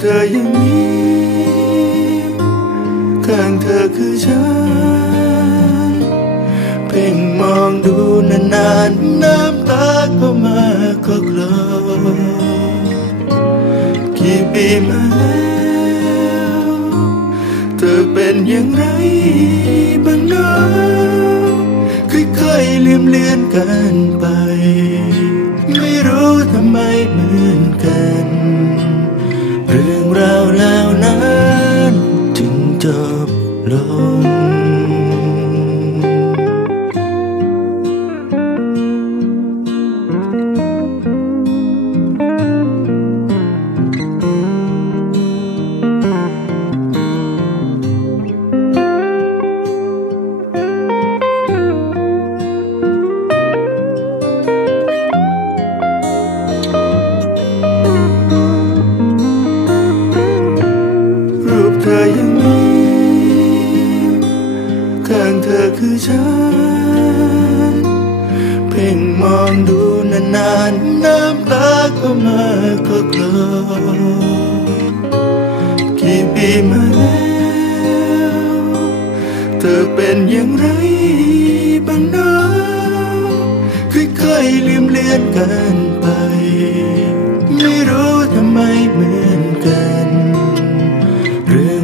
เธอยังมีข้างเธอคือฉัน เพ่งมองดูนานๆน้ำตาก็มาก็คลอกี่ปีมาแล้วเธอเป็นอย่างไรบ้างนะค่อยๆลืมเลือนกันไป ไม่รู้ทำไมเหมือนกัน ธอยังมีข้างเธอคือฉัน เพ่งมองดูนานๆน้ำตาก็มาก็กลอกี่ปีมาแล้ว เธอเป็นอย่างไรบ้างเนะค่อยๆลืมเลือนกันไป ไม่รู้